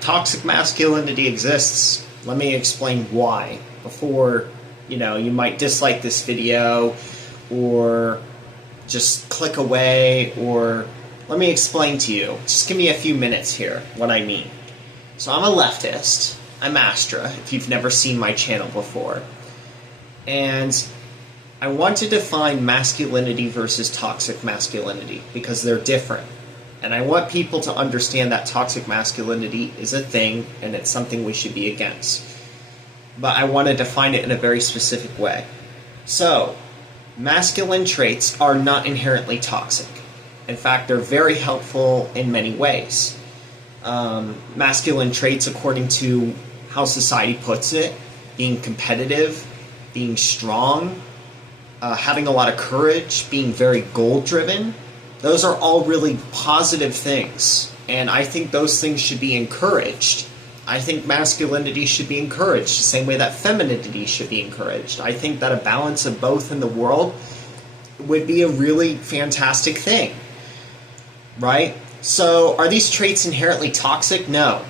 toxic masculinity exists. Let me explain why before, you might dislike this video or just click away, or let me explain to you. Just give me a few minutes here what I mean. So I'm a leftist. I'm Astra, if you've never seen my channel before. And I want to define masculinity versus toxic masculinity because they're different. And I want people to understand that toxic masculinity is a thing and it's something we should be against. But I want to define it in a very specific way. So, masculine traits are not inherently toxic. In fact, they're very helpful in many ways. Masculine traits, according to how society puts it, being competitive, being strong, having a lot of courage, being very goal-driven, those are all really positive things. And I think those things should be encouraged. I think masculinity should be encouraged the same way that femininity should be encouraged. I think that a balance of both in the world would be a really fantastic thing. Right? So, are these traits inherently toxic? No.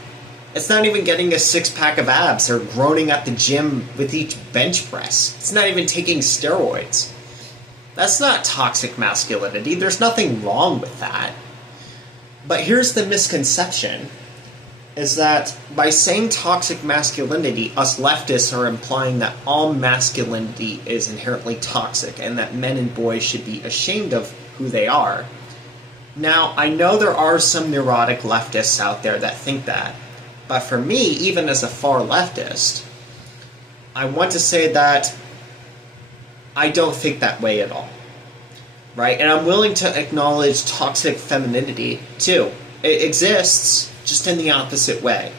It's not even getting a six-pack of abs or groaning at the gym with each bench press. It's not even taking steroids. That's not toxic masculinity. There's nothing wrong with that. But here's the misconception, is that by saying toxic masculinity, us leftists are implying that all masculinity is inherently toxic and that men and boys should be ashamed of who they are. Now, I know there are some neurotic leftists out there that think that. But for me, even as a far leftist, I want to say that I don't think that way at all. Right? And I'm willing to acknowledge toxic femininity, too. It exists, just in the opposite way.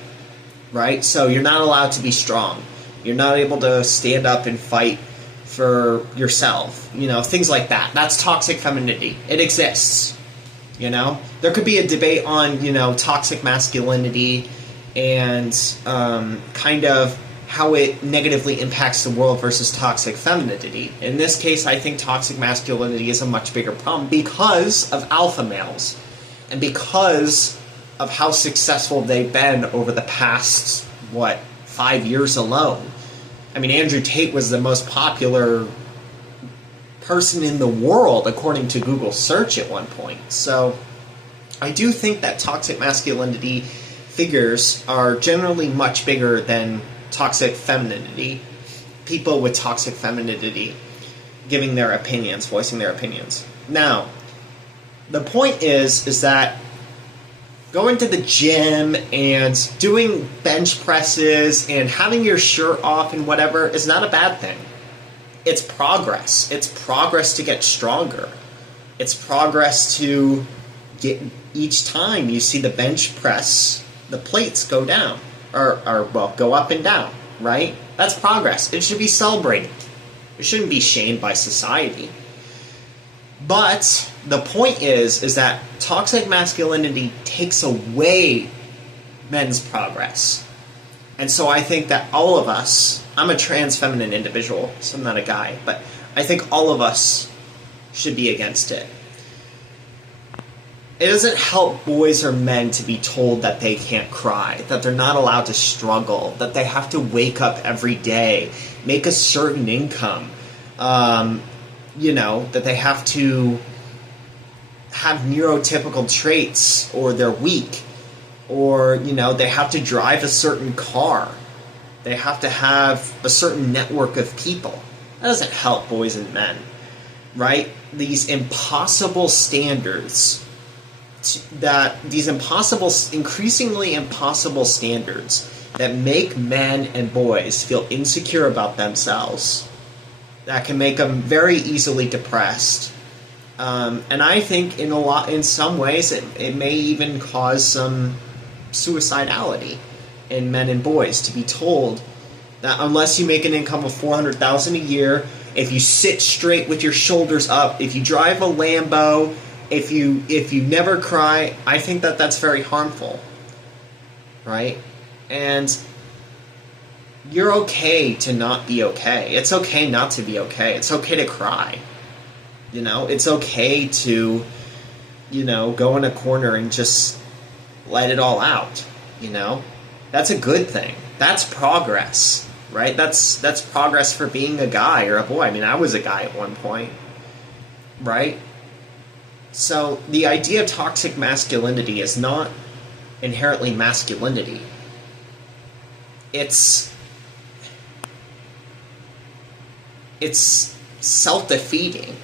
Right? So you're not allowed to be strong. You're not able to stand up and fight for yourself. Things like that. That's toxic femininity. It exists. There could be a debate on, toxic masculinity and kind of how it negatively impacts the world versus toxic femininity. In this case, I think toxic masculinity is a much bigger problem because of alpha males and because of how successful they've been over the past, 5 years alone. I mean, Andrew Tate was the most popular person in the world according to Google search at one point. So I do think that toxic masculinity figures are generally much bigger than toxic femininity. People with toxic femininity giving their opinions, voicing their opinions. Now, the point is that going to the gym and doing bench presses and having your shirt off and whatever is not a bad thing. It's progress. It's progress to get stronger. It's progress to get each time you see the bench press, the plates go down, or go up and down, right? That's progress. It should be celebrated. It shouldn't be shamed by society. But the point is that toxic masculinity takes away men's progress. And so I think that all of us, I'm a trans feminine individual, so I'm not a guy, but I think all of us should be against it. It doesn't help boys or men to be told that they can't cry, that they're not allowed to struggle, that they have to wake up every day, make a certain income, that they have to have neurotypical traits or they're weak, or, they have to drive a certain car. They have to have a certain network of people. That doesn't help boys and men, right? These impossible standards, increasingly impossible standards that make men and boys feel insecure about themselves, that can make them very easily depressed. And I think in some ways it may even cause some suicidality in men and boys to be told that unless you make an income of $400,000 a year, if you sit straight with your shoulders up, if you drive a Lambo, if you never cry, I think that that's very harmful, right? And you're okay to not be okay. It's okay not to be okay. It's okay to cry. It's okay to, go in a corner and just let it all out, That's a good thing. That's progress, right? That's progress for being a guy or a boy. I mean, I was a guy at one point, right? So the idea of toxic masculinity is not inherently masculinity. It's self-defeating.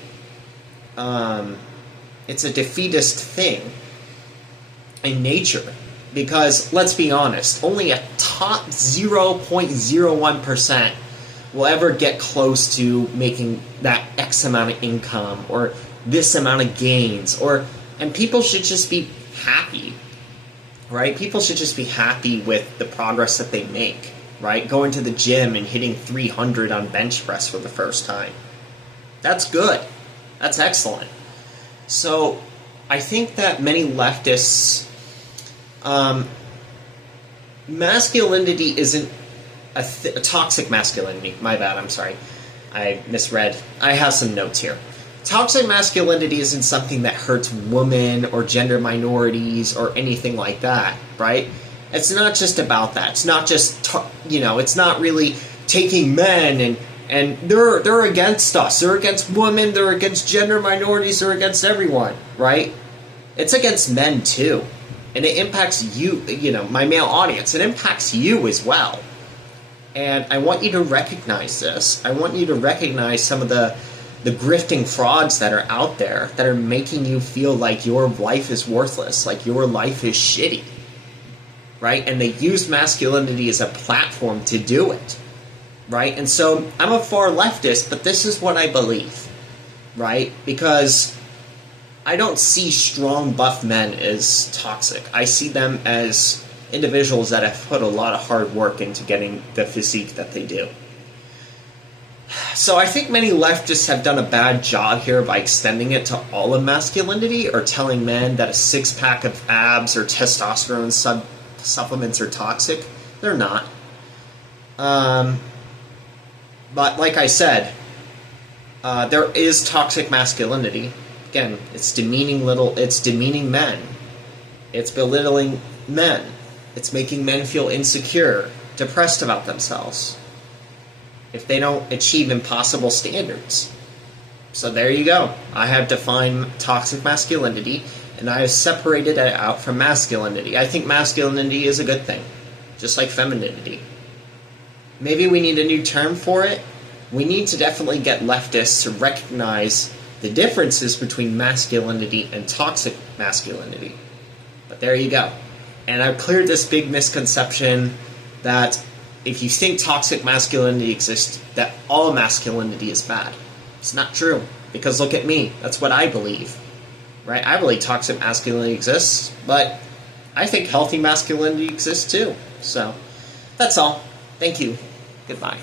It's a defeatist thing in nature. Because, let's be honest, only a top 0.01% will ever get close to making that X amount of income or this amount of gains. And people should just be happy, right? People should just be happy with the progress that they make, right? Going to the gym and hitting 300 on bench press for the first time. That's good. That's excellent. So, I think that many leftists... masculinity isn't a toxic masculinity. My bad, I'm sorry. I misread. I have some notes here. Toxic masculinity isn't something that hurts women or gender minorities or anything like that, right? It's not just about that. It's not just, it's not really taking men and they're against us. They're against women. They're against gender minorities. They're against everyone, right? It's against men too. And it impacts you, my male audience. It impacts you as well. And I want you to recognize this. I want you to recognize some of the grifting frauds that are out there that are making you feel like your life is worthless, like your life is shitty, right? And they use masculinity as a platform to do it, right? And so I'm a far leftist, but this is what I believe, right? Because I don't see strong, buff men as toxic. I see them as individuals that have put a lot of hard work into getting the physique that they do. So I think many leftists have done a bad job here by extending it to all of masculinity or telling men that a six-pack of abs or testosterone supplements are toxic. They're not. But like I said, there is toxic masculinity. Again, it's demeaning men. It's belittling men. It's making men feel insecure, depressed about themselves if they don't achieve impossible standards. So there you go. I have defined toxic masculinity, and I have separated it out from masculinity. I think masculinity is a good thing, just like femininity. Maybe we need a new term for it. We need to definitely get leftists to recognize the differences between masculinity and toxic masculinity. But there you go. And I've cleared this big misconception that if you think toxic masculinity exists, that all masculinity is bad. It's not true. Because look at me. That's what I believe. Right? I believe toxic masculinity exists, but I think healthy masculinity exists too. So, that's all. Thank you. Goodbye.